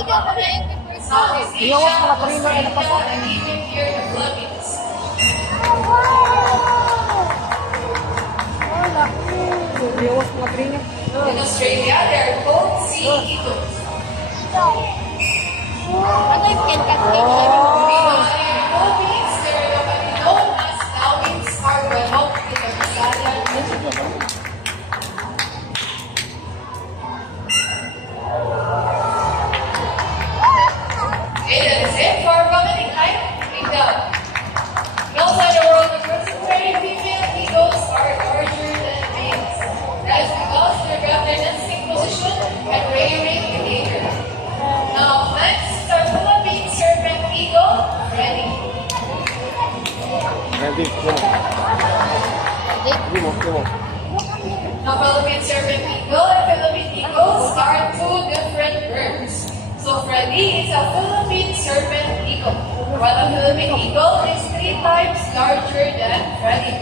ikaw pa na yung Iyawas mga trino ay napasok. Iyawas mga trino. In Australia, there are called sea eagles. Ano yung In pinkas? the Philippines, they are locally known as Lawing Scarbanok in the Visayan. Okay, that is it for vomiting height. Kingdom. Outside the world, the contemporary female eagles are larger than males. That is because of their nesting position and rearing behavior. Now, next, our Philippine serpent eagle, ready. Ready, go. Now, Philippine serpent eagle and Philippine eagles are two different birds. So, Freddy is a Philippine serpent eagle, while a Philippine eagle is 3 times larger than Freddy.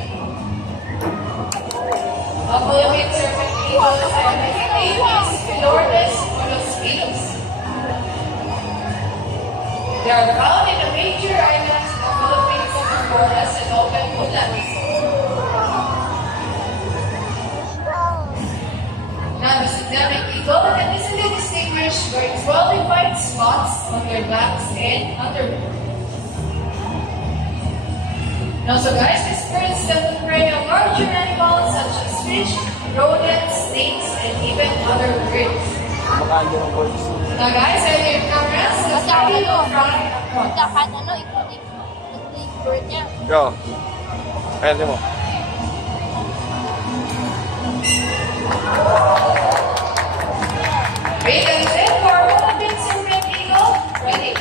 A Philippine serpent eagle scientific name is Philornis molluscus. They are found in the major islands of the Philippines, Mindoro, and open woodlands. Now, the synthetic eagle can easily distinguish by its well-defined spots on their backs and underwear. Now, so guys, these birds can prey on larger animals such as fish, rodents, snakes, and even other birds. Makaalyo ng boys. Now, guys, are your cameras? Let's try to go front and front. Dapat ano, ikutin bird niya. Go. Ayan, mo. Wait, that is it for Philippine serpent eagle. Ready.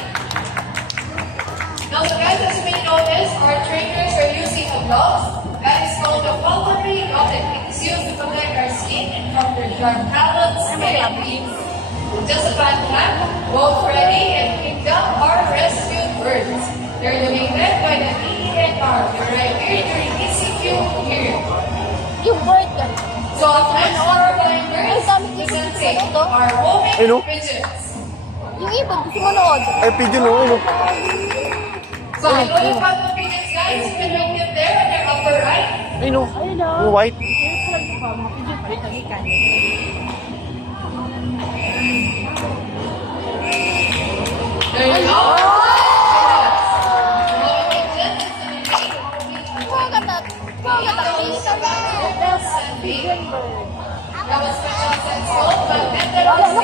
Now, so guys, as you may notice, our trainers are using a glove that is called a pulmonary glove. It is used to protect our skin and from the sharp talons and beams. Just a fun fact, both Freddy and Kingdom are rescued birds. They're being led by the DENR. They're right here during ECQ period. Yung bird ka. So, next for our flying birds, presenting our homing pigeons. Yung ibon, gusto mo nood. Ay, pigeon o, ano? So, I know you found the pigeons, guys. You can make them there on your upper right. Ay, no. Yung white. There you go. That was special sense sold, but then there was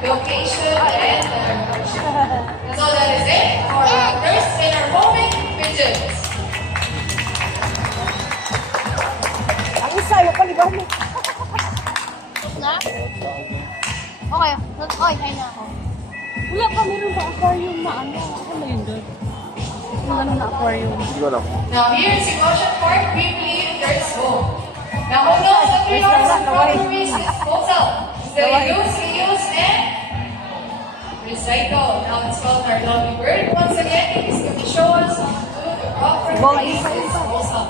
location, and direction. So that is it for our first and our homing pigeons. Ang isa, yung paliban mo. Na? Okay. Oy, hay na ako. Wala pa, meron ba aquarium na ano? Ano na yun doon? Yung ano na aquarium. Hindi ko alam. Now here's the motion part. We believe there's hope. Now who knows the 3 R's of properties disposal? Still use, reuse, and recycle. Now let's call our lovely bird. Once again, it is going to show us how to do the proper waste disposal.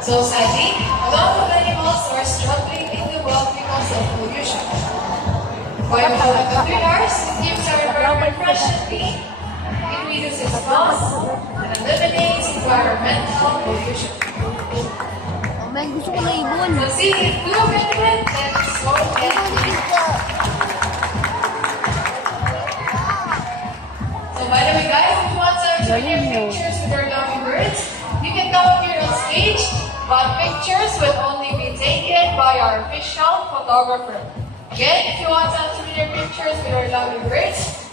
So sadly, a lot of animals are struggling in the world because of pollution. While we have the 3 R's, it keeps our environment fresh and clean, it reduces loss, and eliminates environmental pollution. Oh, man, gusto ko na ibon. So see, if you benefit, then so can we. So by the way guys, if you want to take your pictures with our lovely birds, you can come here on stage, but pictures will only be taken by our official photographer. Again, if you want to take your pictures with our lovely birds,